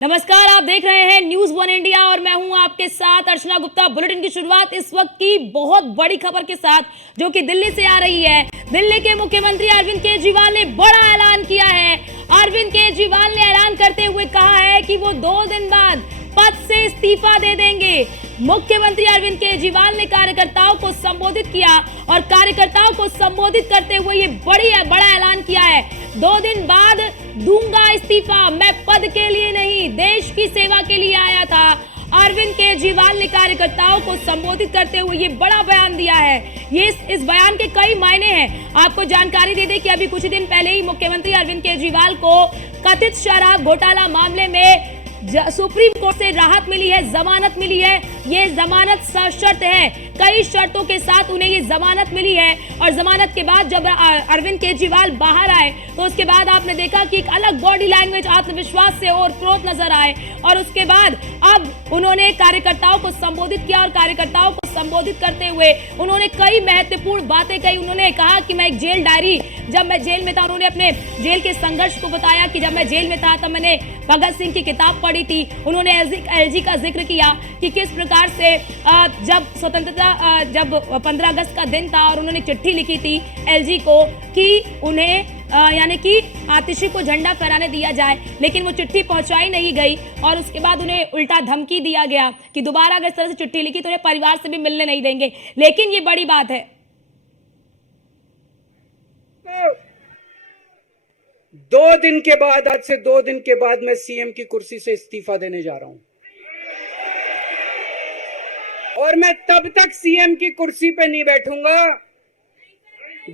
नमस्कार, आप देख रहे हैं न्यूज वन इंडिया और मैं हूं आपके साथ अर्चना गुप्ता। बुलेटिन की शुरुआत इस वक्त की बहुत बड़ी खबर के साथ जो कि दिल्ली से आ रही है। दिल्ली के मुख्यमंत्री अरविंद केजरीवाल ने बड़ा ऐलान किया है। अरविंद केजरीवाल ने ऐलान करते हुए कहा है कि वो 2 दिन बाद पद से इस्तीफा दे देंगे। मुख्यमंत्री अरविंद केजरीवाल ने कार्यकर्ताओं को संबोधित किया और कार्यकर्ताओं को संबोधित करते हुए ये बड़ा ऐलान किया है। 2 दिन बाद दूंगा इस्तीफा, मैं पद के लिए नहीं देश की सेवा के लिए आया था। अरविंद केजरीवाल ने कार्यकर्ताओं को संबोधित करते हुए ये बड़ा बयान दिया है। ये इस बयान के कई मायने हैं। आपको जानकारी दे दें कि अभी कुछ दिन पहले ही मुख्यमंत्री अरविंद केजरीवाल को कथित शराब घोटाला मामले में सुप्रीम कोर्ट से राहत मिली है, जमानत मिली है। ये जमानत सशर्त है, कई शर्तों के साथ उन्हें ये जमानत मिली है। और जमानत के बाद जब अरविंद केजरीवाल बाहर आए तो उसके बाद आपने देखा कि एक अलग बॉडी लैंग्वेज, आत्मविश्वास से और प्रोत नजर आए। और उसके बाद अब उन्होंने कार्यकर्ताओं को संबोधित किया और कार्यकर्ताओं को संबोधित करते हुए उन्होंने कई महत्वपूर्ण बातें कही। उन्होंने कहा कि मैं एक जेल डायरी, जब मैं जेल में था, उन्होंने अपने जेल के संघर्ष को बताया कि जब मैं जेल में था तब मैंने भगत सिंह की किताब पढ़ी थी। उन्होंने एलजी का जिक्र किया कि किस प्रकार से जब स्वतंत्रता, जब 15 अगस्त का दिन था और उन्होंने चिट्ठी लिखी थी एलजी को कि उन्हें यानी कि आतिशी को झंडा फहराने दिया जाए, लेकिन वो चिट्ठी पहुंचाई नहीं गई और उसके बाद उन्हें उल्टा धमकी दिया गया कि दोबारा अगर इस तरह से चिट्ठी लिखी तो उन्हें परिवार से भी मिलने नहीं देंगे। लेकिन ये बड़ी बात है, 2 दिन के बाद, आज से 2 दिन के बाद मैं सीएम की कुर्सी से इस्तीफा देने जा रहा हूं और मैं तब तक सीएम की कुर्सी पे नहीं बैठूंगा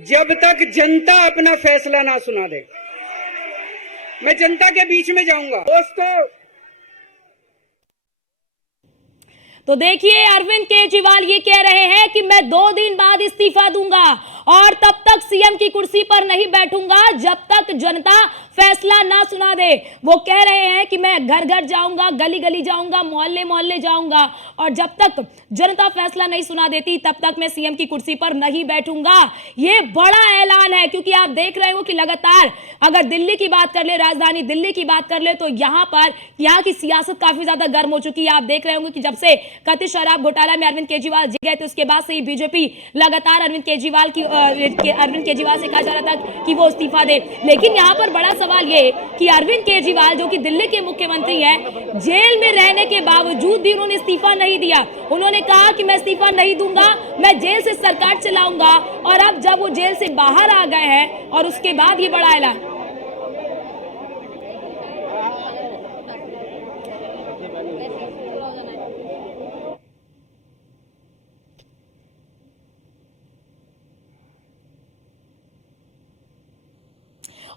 जब तक जनता अपना फैसला ना सुना दे। मैं जनता के बीच में जाऊंगा दोस्तों। तो देखिए अरविंद केजरीवाल ये कह रहे हैं कि मैं 2 दिन बाद इस्तीफा दूंगा और तब तक सीएम की कुर्सी पर नहीं बैठूंगा जब तक जनता फैसला ना सुना दे। वो कह रहे हैं कि मैं घर घर जाऊंगा, गली गली जाऊंगा, मोहल्ले मोहल्ले जाऊंगा और जब तक जनता फैसला नहीं सुना देती तब तक मैं सीएम की कुर्सी पर नहीं बैठूंगा। ये बड़ा ऐलान है क्योंकि आप देख रहे हो कि लगातार अगर दिल्ली की बात कर ले, राजधानी दिल्ली की बात कर ले, तो यहाँ की सियासत काफी ज्यादा गर्म हो चुकी है। आप देख रहे होंगे कि जब से कथित शराब घोटाला में अरविंद केजरीवाल जीत गए थे उसके बाद से ही बीजेपी लगातार अरविंद केजरीवाल से कहा जा रहा था कि वो इस्तीफा दे। लेकिन यहाँ पर बड़ा सवाल ये कि अरविंद केजरीवाल जो कि दिल्ली के मुख्यमंत्री हैं, जेल में रहने के बावजूद भी उन्होंने इस्तीफा नहीं दिया। उन्होंने कहा कि मैं इस्तीफा नहीं दूंगा, मैं जेल से सरकार चलाऊंगा। और अब जब वो जेल से बाहर आ गए हैं और उसके बाद ये बड़ा ऐलान।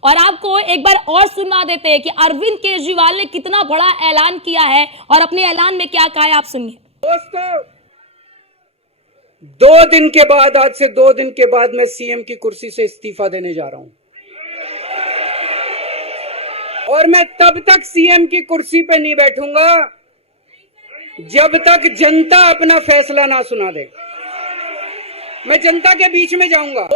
और आपको एक बार और सुना देते हैं कि अरविंद केजरीवाल ने कितना बड़ा ऐलान किया है और अपने ऐलान में क्या कहा है, आप सुनिए। दोस्तों, 2 दिन के बाद, आज से 2 दिन के बाद मैं सीएम की कुर्सी से इस्तीफा देने जा रहा हूं और मैं तब तक सीएम की कुर्सी पे नहीं बैठूंगा जब तक जनता अपना फैसला ना सुना दे। मैं जनता के बीच में जाऊंगा।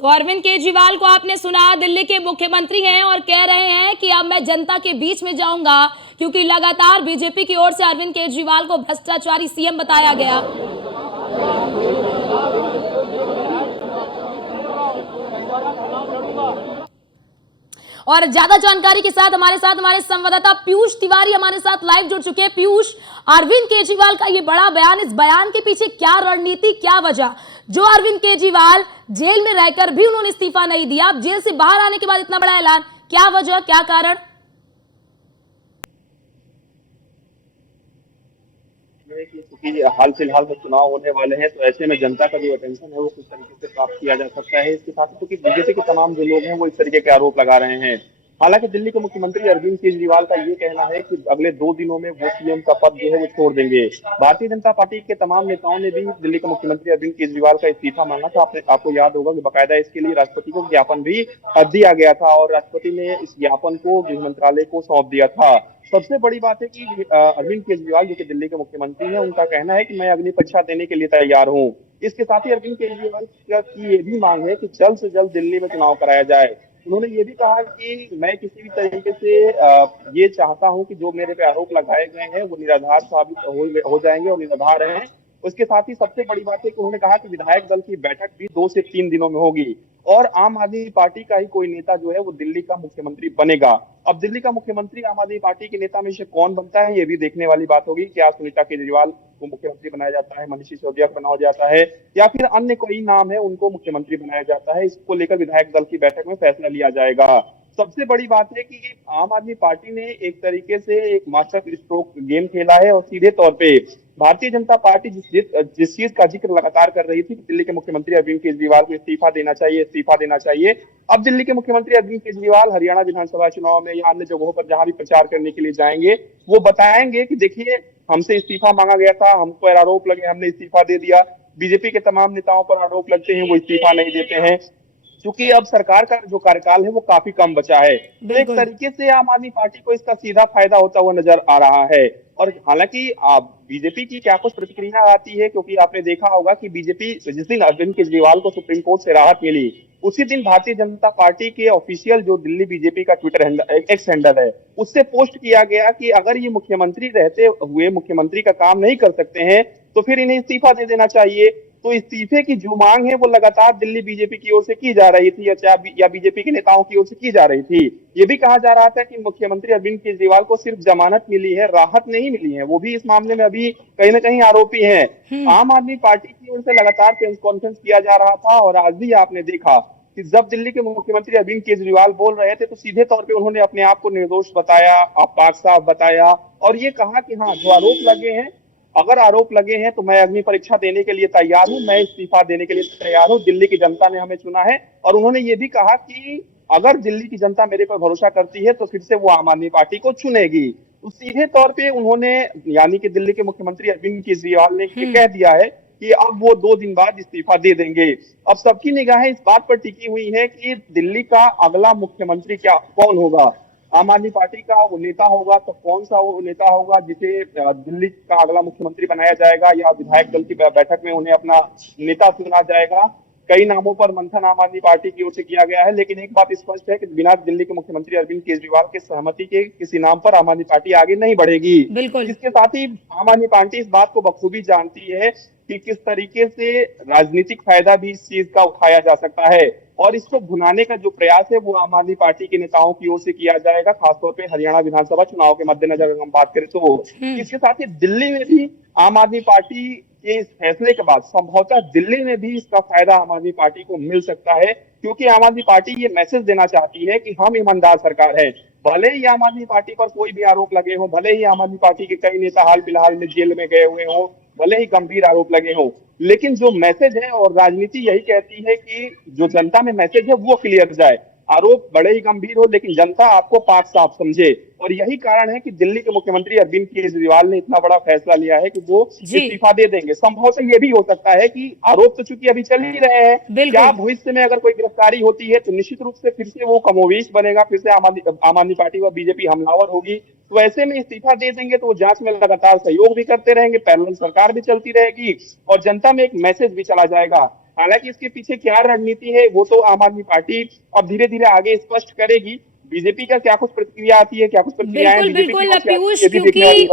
तो अरविंद केजरीवाल को आपने सुना, दिल्ली के मुख्यमंत्री हैं और कह रहे हैं कि अब मैं जनता के बीच में जाऊंगा क्योंकि लगातार बीजेपी की ओर से अरविंद केजरीवाल को भ्रष्टाचारी सीएम बताया गया। और ज्यादा जानकारी के साथ हमारे संवाददाता पीयूष तिवारी हमारे साथ लाइव जुड़ चुके हैं। पीयूष, अरविंद केजरीवाल का ये बड़ा बयान, इस बयान के पीछे क्या रणनीति, क्या वजह, जो अरविंद केजरीवाल जेल में रहकर भी उन्होंने इस्तीफा नहीं दिया, अब जेल से बाहर आने के बाद इतना बड़ा ऐलान, क्या वजह, क्या कारण? क्योंकि हाल फिलहाल में चुनाव होने वाले हैं तो ऐसे में जनता का जो अटेंशन है वो किस तरीके से प्राप्त किया जा सकता है। इसके साथ ही क्योंकि बीजेपी के तमाम जो लोग हैं वो इस तरीके के आरोप लगा रहे हैं। हालांकि दिल्ली के मुख्यमंत्री अरविंद केजरीवाल का ये कहना है कि अगले 2 दिनों में वो सीएम का पद जो है वो छोड़ देंगे। भारतीय जनता पार्टी के तमाम नेताओं ने भी दिल्ली के मुख्यमंत्री अरविंद केजरीवाल का इस्तीफा मांगा था। आपको याद होगा कि बाकायदा इसके लिए राष्ट्रपति को ज्ञापन भी दिया गया था और राष्ट्रपति ने इस ज्ञापन को गृह मंत्रालय को सौंप दिया था। सबसे बड़ी बात है कि अरविंद केजरीवाल जो कि दिल्ली के मुख्यमंत्री हैं, उनका कहना है कि मैं अग्नि परीक्षा देने के लिए तैयार हूँ। इसके साथ ही अरविंद केजरीवाल की ये भी मांग है कि जल्द से जल्द दिल्ली में चुनाव कराया जाए। उन्होंने ये भी कहा कि मैं किसी भी तरीके से ये चाहता हूं कि जो मेरे पे आरोप लगाए गए हैं वो निराधार साबित हो जाएंगे और निराधार हैं। उसके साथ ही सबसे बड़ी बात है कि उन्होंने कहा कि विधायक दल की बैठक भी 2 से 3 दिनों में होगी और आम आदमी पार्टी का ही कोई नेता जो है वो दिल्ली का मुख्यमंत्री बनेगा। अब दिल्ली का मुख्यमंत्री आम आदमी पार्टी के नेता में से कौन बनता है ये भी देखने वाली बात होगी। क्या सुनीता केजरीवाल को मुख्यमंत्री बनाया जाता है, मनीष सिसोदिया को बनाया जाता है या फिर अन्य कोई नाम है उनको मुख्यमंत्री बनाया जाता है, इसको लेकर विधायक दल की बैठक में फैसला लिया जाएगा। सबसे बड़ी बात है कि आम आदमी पार्टी ने एक तरीके से एक मास्टर स्ट्रोक गेम खेला है और सीधे तौर पे भारतीय जनता पार्टी जिस चीज का जिक्र लगातार कर रही थी कि दिल्ली के मुख्यमंत्री अरविंद केजरीवाल को इस्तीफा देना चाहिए, इस्तीफा देना चाहिए। अब दिल्ली के मुख्यमंत्री अरविंद केजरीवाल हरियाणा विधानसभा चुनाव में या अन्य जगहों पर जहां भी प्रचार करने के लिए जाएंगे वो बताएंगे कि देखिए हमसे इस्तीफा मांगा गया था, हम पर आरोप लगे, हमने इस्तीफा दे दिया। बीजेपी के तमाम नेताओं पर आरोप लगते हैं, वो इस्तीफा नहीं देते हैं क्योंकि अब सरकार का जो कार्यकाल है वो काफी कम बचा है। तो एक तरीके से आम आदमी पार्टी को इसका सीधा फायदा होता हुआ नजर आ रहा है। और हालांकि बीजेपी की क्या कुछ प्रतिक्रिया आती है, क्योंकि आपने देखा होगा कि बीजेपी जिस दिन अरविंद केजरीवाल को सुप्रीम कोर्ट से राहत मिली उसी दिन भारतीय जनता पार्टी के ऑफिशियल जो दिल्ली बीजेपी का ट्विटर एक्स हैंडल है उससे पोस्ट किया गया कि अगर ये मुख्यमंत्री रहते हुए मुख्यमंत्री का काम नहीं कर सकते हैं तो फिर इन्हें इस्तीफा दे देना चाहिए। तो इस्तीफे की जो मांग है वो लगातार दिल्ली बीजेपी की ओर से की जा रही थी या बीजेपी के नेताओं की ओर से की जा रही थी। ये भी कहा जा रहा था कि मुख्यमंत्री अरविंद केजरीवाल को सिर्फ जमानत मिली है, राहत नहीं मिली है, वो भी इस मामले में अभी कहीं ना कहीं आरोपी हैं। आम आदमी पार्टी की ओर से लगातार प्रेस कॉन्फ्रेंस किया जा रहा था और आज भी आपने देखा कि जब दिल्ली के मुख्यमंत्री अरविंद केजरीवाल बोल रहे थे तो सीधे तौर पे उन्होंने अपने आप को निर्दोष बताया, पाक साफ बताया और ये कहा कि हाँ जो आरोप लगे हैं, अगर आरोप लगे हैं तो मैं अग्नि परीक्षा देने के लिए तैयार हूं, मैं इस्तीफा देने के लिए तैयार हूं, दिल्ली की जनता ने हमें चुना है। और उन्होंने ये भी कहा कि अगर दिल्ली की जनता मेरे पर भरोसा करती है तो फिर से वो आम आदमी पार्टी को चुनेगी। तो सीधे तौर पे उन्होंने यानी कि दिल्ली के मुख्यमंत्री अरविंद केजरीवाल ने कह दिया है कि अब वो 2 दिन बाद इस्तीफा दे देंगे। अब सबकी निगाहें इस बात पर टिकी हुई है कि दिल्ली का अगला मुख्यमंत्री कौन होगा। आम आदमी पार्टी का वो नेता होगा तो कौन सा वो नेता होगा जिसे दिल्ली का अगला मुख्यमंत्री बनाया जाएगा या विधायक दल की बैठक में उन्हें अपना नेता चुना जाएगा। कई नामों पर मंथन आम आदमी पार्टी की ओर से किया गया है, लेकिन एक बात स्पष्ट है कि बिना दिल्ली के मुख्यमंत्री अरविंद केजरीवाल के सहमति के किसी नाम पर आम आदमी पार्टी आगे नहीं बढ़ेगी। इसके साथ ही आम आदमी पार्टी इस बात को बखूबी जानती है कि किस तरीके से राजनीतिक फायदा भी इस चीज का उठाया जा सकता है और इसको भुनाने का जो प्रयास है वो आम आदमी पार्टी के नेताओं की ओर से किया जाएगा, खासतौर पे हरियाणा विधानसभा चुनाव के मद्देनजर अगर हम बात करें तो। इसके साथ ही दिल्ली में भी आम आदमी पार्टी के इस फैसले के बाद संभवतः दिल्ली में भी इसका फायदा आम आदमी पार्टी को मिल सकता है, क्योंकि आम आदमी पार्टी ये मैसेज देना चाहती है कि हम ईमानदार सरकार है। भले ही आम आदमी पार्टी पर कोई भी आरोप लगे हो, भले ही आम आदमी पार्टी के कई नेता हाल फिलहाल में जेल में गए हुए हो, भले ही गंभीर आरोप लगे हो, लेकिन जो मैसेज है और राजनीति यही कहती है कि जो जनता में मैसेज है वो क्लियर जाए। आरोप बड़े ही गंभीर हो लेकिन जनता आपको पाक साफ समझे, और यही कारण है कि दिल्ली के मुख्यमंत्री अरविंद केजरीवाल ने इतना बड़ा फैसला लिया है कि वो इस्तीफा दे देंगे। संभवतः ये भी हो सकता है कि आरोप तो चूंकि अभी चल ही रहे हैं, क्या भविष्य में अगर कोई गिरफ्तारी होती है तो निश्चित रूप से फिर से वो कमोवेश बनेगा, फिर से आम आदमी पार्टी व बीजेपी हमलावर होगी। तो ऐसे में इस्तीफा दे देंगे तो वो जांच में लगातार सहयोग भी करते रहेंगे, पैरेलल सरकार भी चलती रहेगी और जनता में एक मैसेज भी चला जाएगा। हालांकि इसके पीछे क्या रणनीति है वो तो आम आदमी पार्टी अब धीरे धीरे आगे स्पष्ट करेगी। बीजेपी का क्या कुछ प्रतिक्रिया आती है, क्या कुछ प्रतिक्रिया? बिल्कुल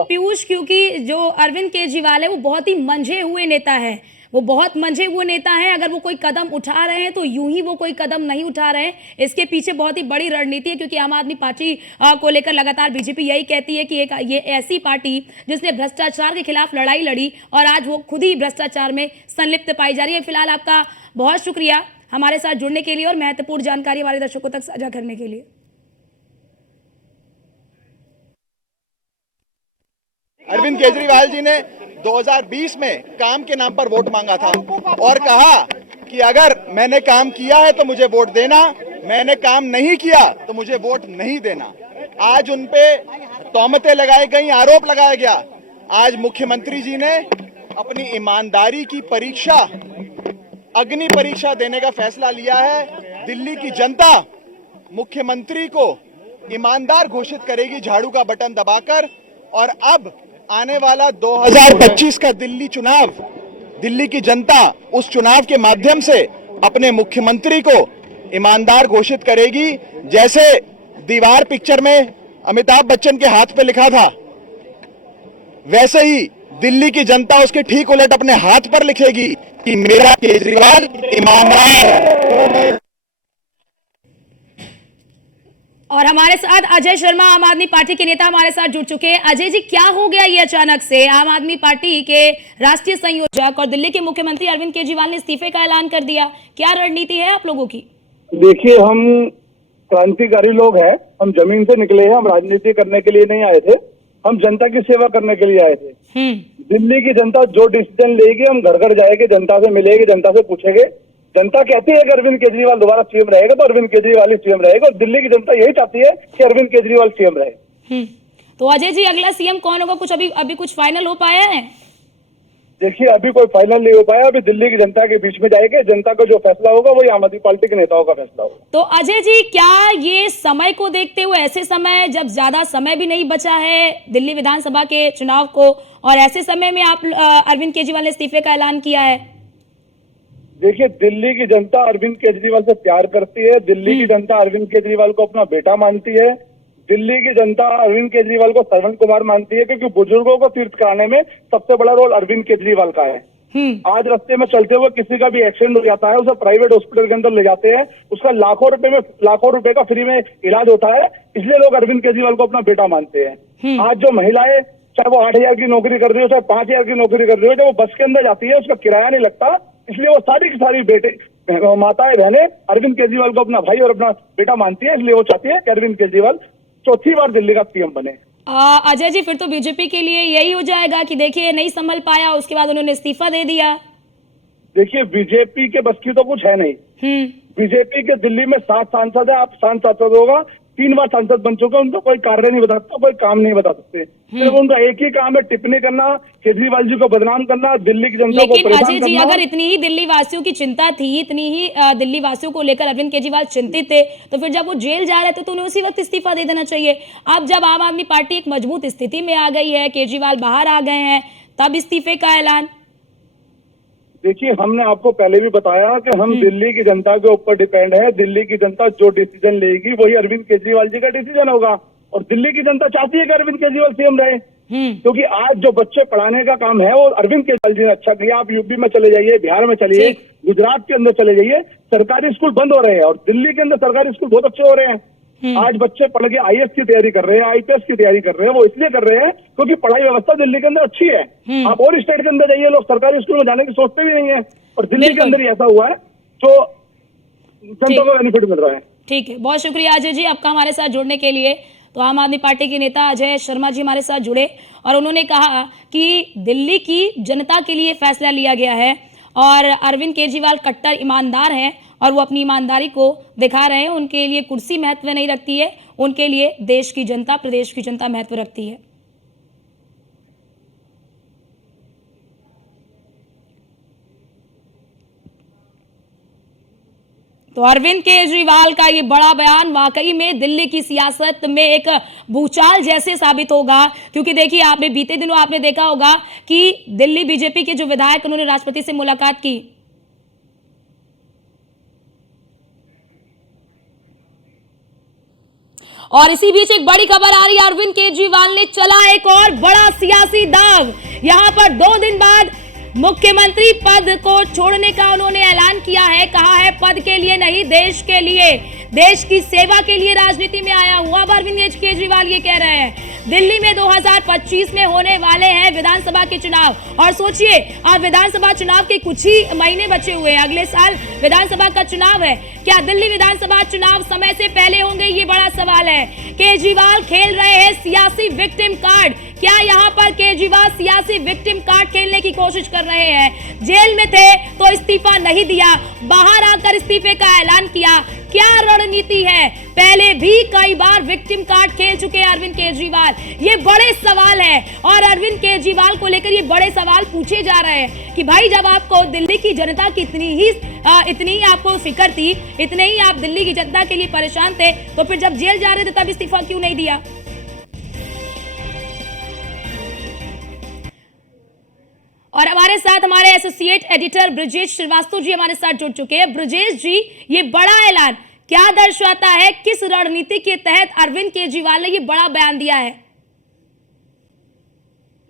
पीयूष, क्योंकि जो अरविंद केजरीवाल है वो बहुत ही मंझे हुए नेता है, वो बहुत मंझे हुए नेता है। अगर वो कोई कदम उठा रहे हैं तो यूं ही वो कोई कदम नहीं उठा रहे हैं, इसके पीछे बहुत ही बड़ी रणनीति है। क्योंकि आम आदमी पार्टी को लेकर लगातार बीजेपी यही कहती है कि ये ऐसी पार्टी जिसने भ्रष्टाचार के खिलाफ लड़ाई लड़ी और आज वो खुद ही भ्रष्टाचार में संलिप्त पाई जा रही है। फिलहाल आपका बहुत शुक्रिया हमारे साथ जुड़ने के लिए और महत्वपूर्ण जानकारी हमारे दर्शकों तक साझा करने के लिए। अरविंद केजरीवाल जी ने 2020 में काम के नाम पर वोट मांगा था और कहा कि अगर मैंने काम किया है तो मुझे वोट देना, मैंने काम नहीं किया तो मुझे वोट नहीं देना। आज उनपे तोहमतें लगाई गई, आरोप लगाया गया। आज मुख्यमंत्री जी ने अपनी ईमानदारी की परीक्षा, अग्नि परीक्षा देने का फैसला लिया है। दिल्ली की जनता मुख्यमंत्री को ईमानदार घोषित करेगी झाड़ू का बटन दबाकर, और अब आने वाला 2025 का दिल्ली चुनाव, दिल्ली की जनता उस चुनाव के माध्यम से अपने मुख्यमंत्री को ईमानदार घोषित करेगी। जैसे दीवार पिक्चर में अमिताभ बच्चन के हाथ पे लिखा था, वैसे ही दिल्ली की जनता उसके ठीक उलट अपने हाथ पर लिखेगी कि मेरा केजरीवाल ईमानदार है। और हमारे साथ अजय शर्मा, आम आदमी पार्टी के नेता, हमारे साथ जुड़ चुके हैं। अजय जी, क्या हो गया ये अचानक से? आम आदमी पार्टी के राष्ट्रीय संयोजक और दिल्ली के मुख्यमंत्री अरविंद केजरीवाल ने इस्तीफे का ऐलान कर दिया। क्या रणनीति है आप लोगों की? देखिए, हम क्रांतिकारी लोग हैं, हम जमीन से निकले हैं, हम राजनीति करने के लिए नहीं आए थे, हम जनता की सेवा करने के लिए आए थे। दिल्ली की जनता जो डिसीजन लेगी, हम घर घर जाएंगे, जनता से मिलेंगे, जनता से पूछेंगे। जनता कहती है कि अरविंद केजरीवाल दोबारा सीएम रहेगा, तो अरविंद केजरीवाल ही सीएम रहेगा, और दिल्ली की जनता यही चाहती है कि अरविंद केजरीवाल सीएम रहे। तो अजय जी, अगला सीएम कौन होगा, कुछ अभी कुछ फाइनल हो पाया है? देखिए, अभी कोई फाइनल नहीं हो पाया, अभी दिल्ली की जनता के बीच में जाएंगे, जनता का जो फैसला होगा वही आम आदमी पार्टी के नेताओं का फैसला होगा। तो अजय जी, क्या ये समय को देखते हुए, ऐसे समय जब ज्यादा समय भी नहीं बचा है दिल्ली विधानसभा के चुनाव को, और ऐसे समय में आप अरविंद केजरीवाल ने इस्तीफे का ऐलान किया है? देखिए, दिल्ली की जनता अरविंद केजरीवाल से प्यार करती है, दिल्ली की जनता अरविंद केजरीवाल को अपना बेटा मानती है, दिल्ली की जनता अरविंद केजरीवाल को श्रवण कुमार मानती है, क्योंकि बुजुर्गों को तीर्थ कराने में सबसे बड़ा रोल अरविंद केजरीवाल का है। आज रास्ते में चलते हुए किसी का भी एक्सीडेंट हो जाता है, उसे प्राइवेट हॉस्पिटल के अंदर ले जाते हैं, उसका लाखों रुपए का फ्री में इलाज होता है, इसलिए लोग अरविंद केजरीवाल को अपना बेटा मानते हैं। आज जो महिलाएं, चाहे वो 8,000 की नौकरी कर रही हो, चाहे 5,000 की नौकरी कर रही हो, जब वो बस के अंदर जाती है, उसका किराया नहीं लगता, इसलिए वो सारी की सारी माताएं बहनें अरविंद केजरीवाल को अपना भाई और अपना बेटा मानती है, इसलिए वो चाहती है कि अरविंद केजरीवाल चौथी बार दिल्ली का सीएम बने। अजय जी, फिर तो बीजेपी के लिए यही हो जाएगा कि देखिए नहीं संभल पाया, उसके बाद उन्होंने इस्तीफा दे दिया। देखिए, बीजेपी के बस की तो कुछ है नहीं। बीजेपी के दिल्ली में 7 सांसद है, आप सांसद होगा, 3 बार सांसद बन चुके हैं, उनका कोई कार्य नहीं बता सकता, कोई काम नहीं बता सकते। सिर्फ उनका एक ही काम है, टिप्पणी करना, केजरीवाल जी को बदनाम करना, दिल्ली की जनता को परेशान करना। लेकिन अजय जी, अगर इतनी ही दिल्ली वासियों की चिंता थी, इतनी ही दिल्ली वासियों को लेकर अरविंद केजरीवाल चिंतित थे, तो फिर जब वो जेल जा रहे थे तो उन्हें उसी वक्त इस्तीफा दे देना चाहिए। अब जब आम आदमी पार्टी एक मजबूत स्थिति में आ गई है, केजरीवाल बाहर आ गए हैं, तब इस्तीफे का ऐलान। देखिए, हमने आपको पहले भी बताया कि हम दिल्ली की जनता के ऊपर डिपेंड है, दिल्ली की जनता जो डिसीजन लेगी वही अरविंद केजरीवाल जी का डिसीजन होगा, और दिल्ली की जनता चाहती है कि अरविंद केजरीवाल सीएम रहे, क्योंकि आज जो बच्चे पढ़ाने का काम है वो अरविंद केजरीवाल जी ने अच्छा किया। आप यूपी में चले जाइए, बिहार में चलिए, गुजरात के अंदर चले जाइए, सरकारी स्कूल बंद हो रहे हैं, और दिल्ली के अंदर सरकारी स्कूल बहुत अच्छे हो रहे हैं। आज बच्चे पढ़ के आईएएस की तैयारी कर रहे हैं, आईपीएस की तैयारी कर रहे हैं, वो इसलिए कर रहे हैं क्योंकि पढ़ाई व्यवस्था दिल्ली के अंदर अच्छी है। आप और स्टेट के अंदर जाइए, लोग सरकारी स्कूल में जाने की सोचते भी नहीं है, और दिल्ली के अंदर ही ऐसा हुआ है, तो जनता को बेनिफिट मिल रहा है। ठीक है, बहुत शुक्रिया अजय जी आपका हमारे साथ जुड़ने के लिए। तो आम आदमी पार्टी के नेता अजय शर्मा जी हमारे साथ जुड़े, और उन्होंने कहा कि दिल्ली की जनता के लिए फैसला लिया गया है, और अरविंद केजरीवाल कट्टर ईमानदार हैं, और वो अपनी ईमानदारी को दिखा रहे हैं। उनके लिए कुर्सी महत्व नहीं रखती है, उनके लिए देश की जनता, प्रदेश की जनता महत्व रखती है। तो अरविंद केजरीवाल का ये बड़ा बयान वाकई में दिल्ली की सियासत में एक भूचाल जैसे साबित होगा, क्योंकि देखिए, आपने बीते दिनों आपने देखा होगा कि दिल्ली बीजेपी के जो विधायक, उन्होंने राष्ट्रपति से मुलाकात की। और इसी बीच एक बड़ी खबर आ रही है, अरविंद केजरीवाल ने चला एक और बड़ा सियासी दांव। यहां पर 2 दिन बाद मुख्यमंत्री पद को छोड़ने का उन्होंने ऐलान किया है। कहा है पद के लिए नहीं, देश के लिए, देश की सेवा के लिए राजनीति में आया हूं। अब अरविंद केजरीवाल ये कह रहे हैं। दिल्ली में 2025 में होने वाले हैं विधानसभा के चुनाव, और सोचिए अब विधानसभा चुनाव के कुछ ही महीने बचे हुए हैं, अगले साल विधानसभा का चुनाव है। क्या दिल्ली विधानसभा चुनाव समय से पहले होंगे, ये बड़ा सवाल है। केजरीवाल खेल रहे हैं सियासी विक्टिम कार्ड। क्या यहाँ पर केजरीवाल सियासी विक्टिम कार्ड खेलने की कोशिश कर रहे हैं? जेल में थे तो इस्तीफा नहीं दिया, बाहर आकर इस्तीफे का ऐलान किया। क्या रणनीति है? पहले भी कई बार विक्टिम कार्ड खेल चुके हैं अरविंद केजरीवाल, ये बड़े सवाल है। और अरविंद केजरीवाल को लेकर ये बड़े सवाल पूछे जा रहे हैं कि भाई, जब आपको दिल्ली की जनता की इतनी ही आपको फिक्र थी, इतने ही आप दिल्ली की जनता के लिए परेशान थे, तो फिर जब जेल जा रहे थे तब इस्तीफा क्यों नहीं दिया? और हमारे साथ हमारे एसोसिएट एडिटर ब्रजेश श्रीवास्तव जी हमारे साथ जुड़ चुके हैं। ब्रजेश जी, ये बड़ा ऐलान क्या दर्शाता है, किस रणनीति के तहत अरविंद केजरीवाल ने ये बड़ा बयान दिया है?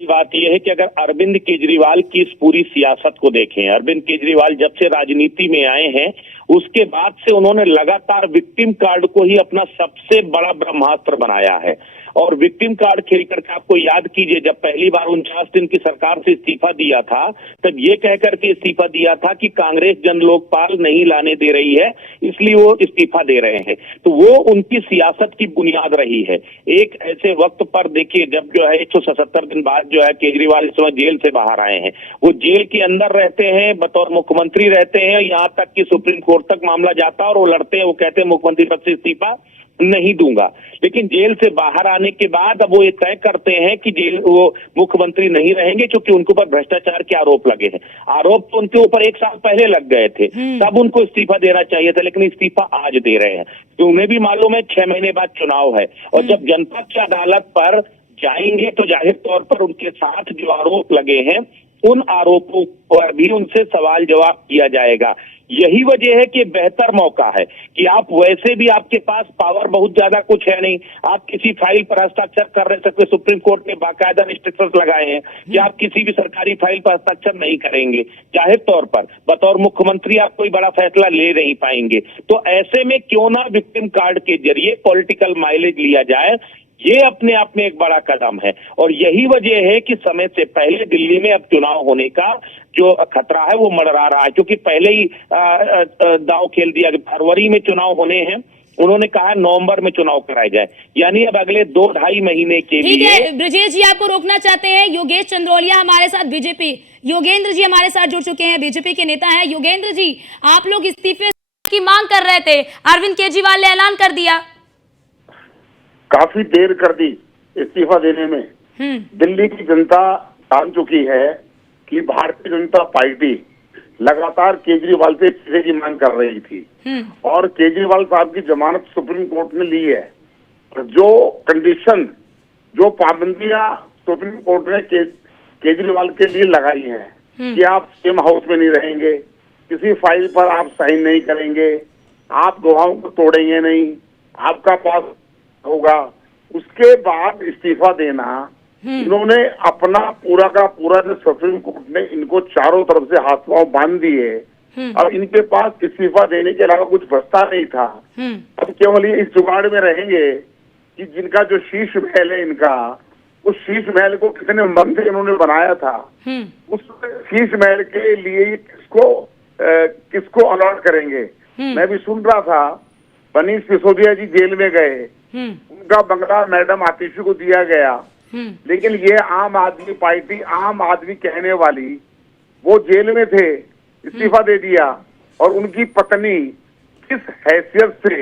बात यह है कि अगर अरविंद केजरीवाल की इस पूरी सियासत को देखें, अरविंद केजरीवाल जब से राजनीति में आए हैं उसके बाद से उन्होंने लगातार विक्टिम कार्ड को ही अपना सबसे बड़ा ब्रह्मास्त्र बनाया है। और विक्टिम कार्ड खेल करके आपको याद कीजिए, जब पहली बार 49 दिन की सरकार से इस्तीफा दिया था तब ये कह करके इस्तीफा दिया था कि कांग्रेस जन लोकपाल नहीं लाने दे रही है, इसलिए वो इस्तीफा दे रहे हैं। तो वो उनकी सियासत की बुनियाद रही है। एक ऐसे वक्त पर देखिए, जब जो है 177 दिन बाद जो है केजरीवाल इस समय जेल से बाहर आए हैं, वो जेल के अंदर रहते हैं, बतौर मुख्यमंत्री रहते हैं, यहाँ तक कि सुप्रीम कोर्ट तक मामला जाता है और वो लड़ते हैं, वो कहते हैं मुख्यमंत्री पद से इस्तीफा नहीं दूंगा। लेकिन जेल से बाहर आने के बाद अब वो ये तय करते हैं कि जेल वो मुख्यमंत्री नहीं रहेंगे क्योंकि उनके ऊपर भ्रष्टाचार के आरोप लगे हैं। आरोप तो उनके ऊपर 1 साल पहले लग गए थे, तब उनको इस्तीफा देना चाहिए था, लेकिन इस्तीफा आज दे रहे हैं। तो उन्हें भी मालूम है 6 महीने बाद चुनाव है और जब जनता की अदालत पर जाएंगे तो जाहिर तौर पर उनके साथ जो आरोप लगे हैं उन आरोपों पर भी उनसे सवाल जवाब किया जाएगा। यही वजह है कि बेहतर मौका है कि आप वैसे भी आपके पास पावर बहुत ज्यादा कुछ है नहीं, आप किसी फाइल पर हस्ताक्षर कर रहे सकते। सुप्रीम कोर्ट ने बाकायदा रिस्ट्रिक्शंस लगाए हैं कि आप किसी भी सरकारी फाइल पर हस्ताक्षर नहीं करेंगे। जाहिर तौर पर बतौर मुख्यमंत्री आप कोई बड़ा फैसला ले नहीं पाएंगे। तो ऐसे में क्यों ना विक्टिम कार्ड के जरिए पॉलिटिकल माइलेज लिया जाए, ये अपने आप में एक बड़ा कदम है। और यही वजह है कि समय से पहले दिल्ली में अब चुनाव होने का जो खतरा है वो मंडरा रहा है, क्योंकि पहले ही दांव खेल दिया कि फरवरी में चुनाव होने हैं। उन्होंने कहा नवंबर में चुनाव कराए जाए, यानी अब अगले 2-2.5 महीने के लिए। ठीक है ब्रजेश जी, आपको रोकना चाहते हैं। योगेश चंद्रोलिया हमारे साथ बीजेपी, योगेंद्र जी हमारे साथ जुड़ चुके हैं, बीजेपी के नेता हैं। योगेंद्र जी, आप लोग इस्तीफे की मांग कर रहे थे, अरविंद केजरीवाल ने ऐलान कर दिया। काफी देर कर दी इस्तीफा देने में। दिल्ली की जनता जान चुकी है कि भारतीय जनता पार्टी लगातार केजरीवाल से इस्तीफे की मांग कर रही थी और केजरीवाल साहब की जमानत सुप्रीम कोर्ट ने ली है। जो कंडीशन, जो पाबंदियां सुप्रीम कोर्ट ने केजरीवाल के लिए लगाई हैं कि आप सीएम हाउस में नहीं रहेंगे, किसी फाइल पर आप साइन नहीं करेंगे, आप गवाहों को तोड़ेंगे नहीं, आपका पास होगा, उसके बाद इस्तीफा देना, इन्होंने अपना पूरा का पूरा जो सुप्रीम कोर्ट ने इनको चारों तरफ से हाथ पांव बांध दिए। अब इनके पास इस्तीफा देने के अलावा कुछ बचता नहीं था। अब केवल ये इस जुगाड़ में रहेंगे कि जिनका जो शीश महल है इनका, उस शीश महल को कितने मंत्री इन्होंने बनाया था, उस शीश महल के लिए किसको अलॉट करेंगे। मैं भी सुन रहा था, मनीष सिसोदिया जी जेल में गए, उनका बंगला मैडम आतिशी को दिया गया, लेकिन ये आम आदमी पार्टी, आम आदमी कहने वाली, वो जेल में थे, इस्तीफा दे दिया और उनकी पत्नी किस हैसियत से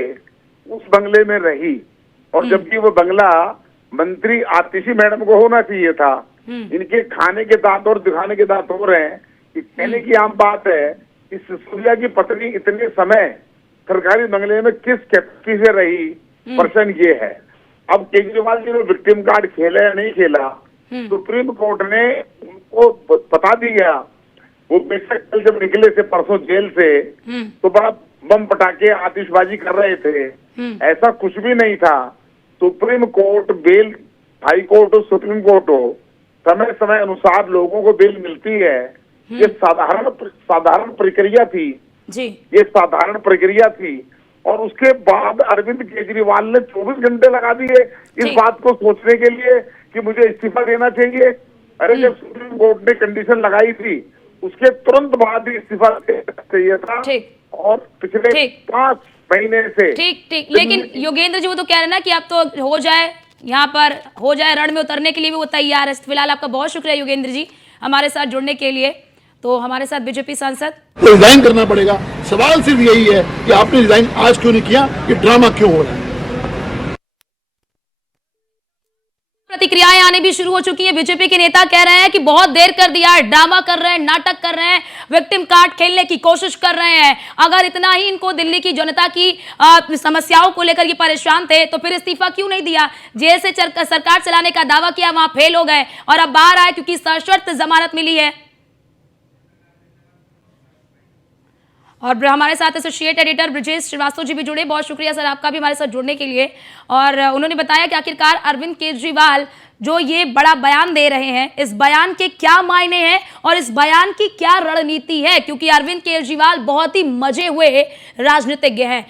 उस बंगले में रही। और जबकि वो बंगला मंत्री आतिशी मैडम को होना चाहिए था। इनके खाने के दांत और दिखाने के दांत हो रहे हैं। कहने की आम बात है कि सिसोदिया की पत्नी इतने समय सरकारी बंगले में किस कैपेसिटी से रही, प्रश्न ये है। अब केजरीवाल जी ने विक्टिम कार्ड खेला या नहीं खेला, सुप्रीम कोर्ट ने उनको बता दिया। वो बेशक कल जब निकले थे परसों जेल से तो बड़ा बम पटाखे आतिशबाजी कर रहे थे, ऐसा कुछ भी नहीं था। Supreme court bell, high court हो सुप्रीम कोर्ट हो, समय समय अनुसार लोगों को बेल मिलती है। ये साधारण प्रक्रिया थी जी, ये साधारण प्रक्रिया थी। और उसके बाद अरविंद केजरीवाल ने 24 घंटे लगा दिए इस बात को सोचने के लिए कि मुझे इस्तीफा देना चाहिए। अरे जब सुप्रीम कोर्ट ने कंडीशन लगाई थी उसके तुरंत बाद ही इस्तीफा देना चाहिए था। और पिछले 5 महीने से ठीक, लेकिन योगेंद्र जी वो तो कह रहे हैं ना कि अब तो हो जाए, यहाँ पर हो जाए, रण में उतरने के लिए भी वो तैयार है। फिलहाल आपका बहुत शुक्रिया योगेंद्र जी हमारे साथ जुड़ने के लिए। तो हमारे साथ बीजेपी सांसद, तो रिजाइन करना पड़ेगा। सवाल सिर्फ यही है कि आपने रिजाइन आज क्यों नहीं किया, ये ड्रामा क्यों हो रहा है। प्रतिक्रियाएं आने भी शुरू हो चुकी है। बीजेपी के नेता कह रहे हैं कि बहुत देर कर दिया है, ड्रामा कर रहे हैं, नाटक कर रहे हैं, विक्टिम कार्ड खेलने की कोशिश कर रहे हैं। अगर इतना ही इनको दिल्ली की जनता की समस्याओं को लेकर ये परेशान थे तो फिर इस्तीफा क्यों नहीं दिया। जेल से सरकार चलाने का दावा किया, वहां फेल हो गए और अब बाहर आए क्योंकि सशर्त जमानत मिली है। और हमारे साथ एसोसिएट एडिटर ब्रजेश श्रीवास्तव जी भी जुड़े। बहुत शुक्रिया सर आपका भी हमारे साथ जुड़ने के लिए। और उन्होंने बताया कि आखिरकार अरविंद केजरीवाल जो ये बड़ा बयान दे रहे हैं, इस बयान के क्या मायने हैं और इस बयान की क्या रणनीति है, क्योंकि अरविंद केजरीवाल बहुत ही मजे हुए राजनीतिज्ञ हैं।